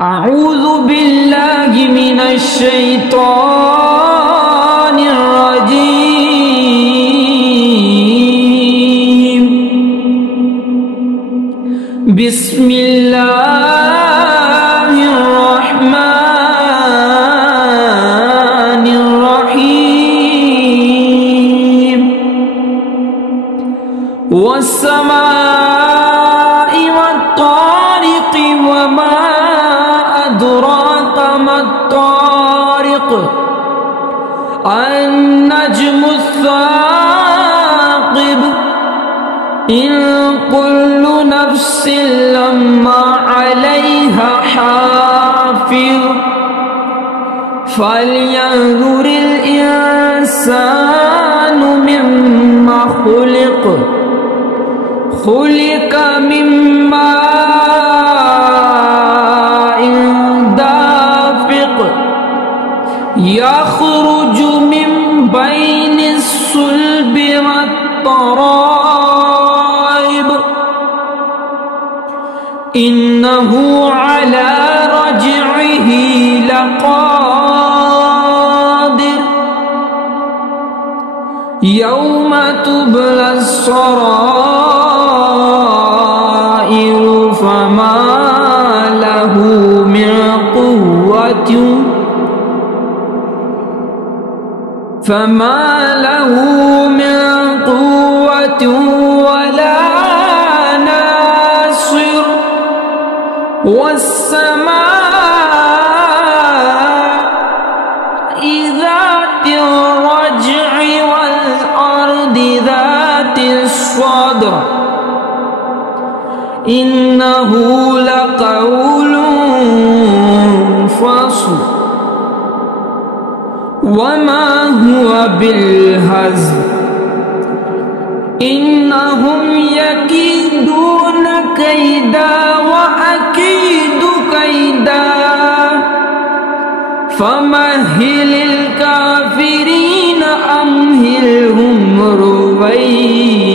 أعوذ بالله من الشيطان الرجيم. بسم الله الرحمن الرحيم. والسماء والطارق وما أدراك ما الطارق النجم الثاقب إن كل نفس لما عليها حافظ فلينظر الإنسان مما خلق من ماء دافق يخرج من بين الصلب والترائب إنه على رجعه لقادر يوم تبلى السرائر فما له من قوة ولا ناصر والسماء ذات الرجع والأرض ذات الصدع إنه لقول فصل وما هو بالهزل إنهم يكيدون كيدا وأكيد كيدا فمهل الكافرين أمهلهم رويدا.